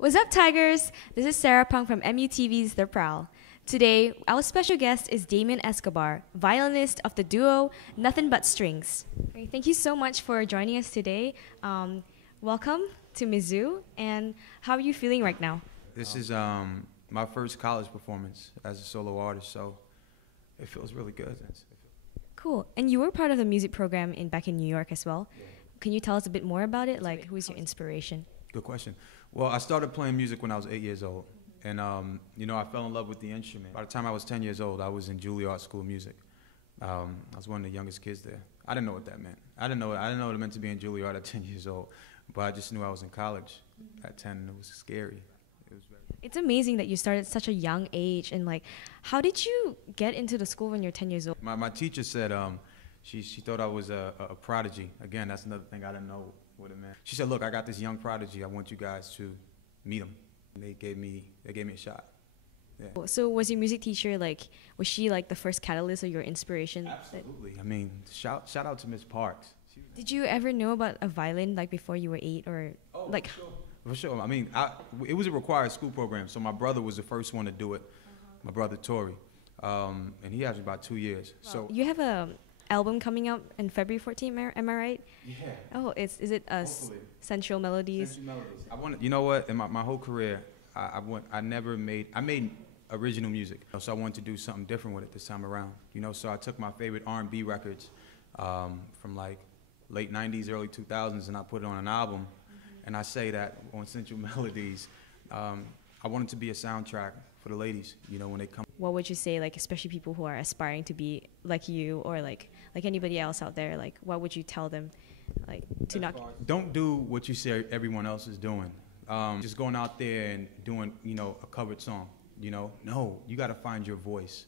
What's up, Tigers? This is Sara from MUTV's The Prowl. Today, our special guest is Damien Escobar, violinist of the duo Nothing But Strings. Okay, thank you so much for joining us today. Welcome to Mizzou, and how are you feeling right now? This is my first college performance as a solo artist, so it feels really good. Cool. And you were part of the music program back in New York as well. Yeah. Can you tell us a bit more about it? Like, who's your inspiration? Good question. Well, I started playing music when I was 8 years old, and I fell in love with the instrument. By the time I was 10 years old, I was in Juilliard School of Music. I was one of the youngest kids there. I didn't know what that meant. I didn't know what it meant to be in Juilliard at 10 years old, but I just knew I was in college at 10, and it was scary. It's amazing that you started at such a young age, and like, how did you get into the school when you're 10 years old? My teacher said she thought I was a prodigy. Again, that's another thing I didn't know what it meant. She said, "Look, I got this young prodigy. I want you guys to meet him." And they gave me a shot. Yeah. So was your music teacher was she like the first catalyst or your inspiration? Absolutely. I mean, shout out to Miss Parks. Did you ever know about a violin like before you were 8 or like? For sure. I mean, it was a required school program, so my brother was the first one to do it. My brother Tori, and he has about 2 years. Wow. So you have a album coming out in February 14th. Am I right? Yeah. Oh, is it Sensual Melodies? Sensual Melodies. You know what? In my whole career, I made original music. So I wanted to do something different with it this time around. So I took my favorite R&B records from like late 90s, early 2000s, and I put it on an album. And I say that on Sensual Melodies, I want it to be a soundtrack for the ladies, when they come. What would you say, like, especially people who are aspiring to be like you or like anybody else out there, like, what would you tell them, like, to not? Don't do what you say everyone else is doing. Just going out there and doing, a covered song, No, you got to find your voice.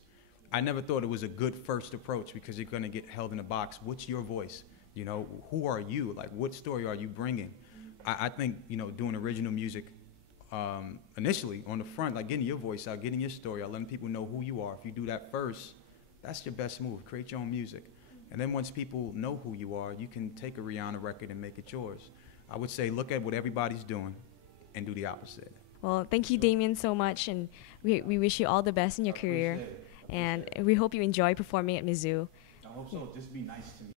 I never thought it was a good first approach because you're going to get held in a box. What's your voice? Who are you? Like, what story are you bringing? I think, doing original music initially on the front, like getting your voice out, getting your story out, letting people know who you are. If you do that first, that's your best move. Create your own music. And then once people know who you are, you can take a Rihanna record and make it yours. I would say look at what everybody's doing and do the opposite. Well, thank you, Damien, so much, and we wish you all the best in your career. And we hope you enjoy performing at Mizzou. I hope so. Just be nice to me.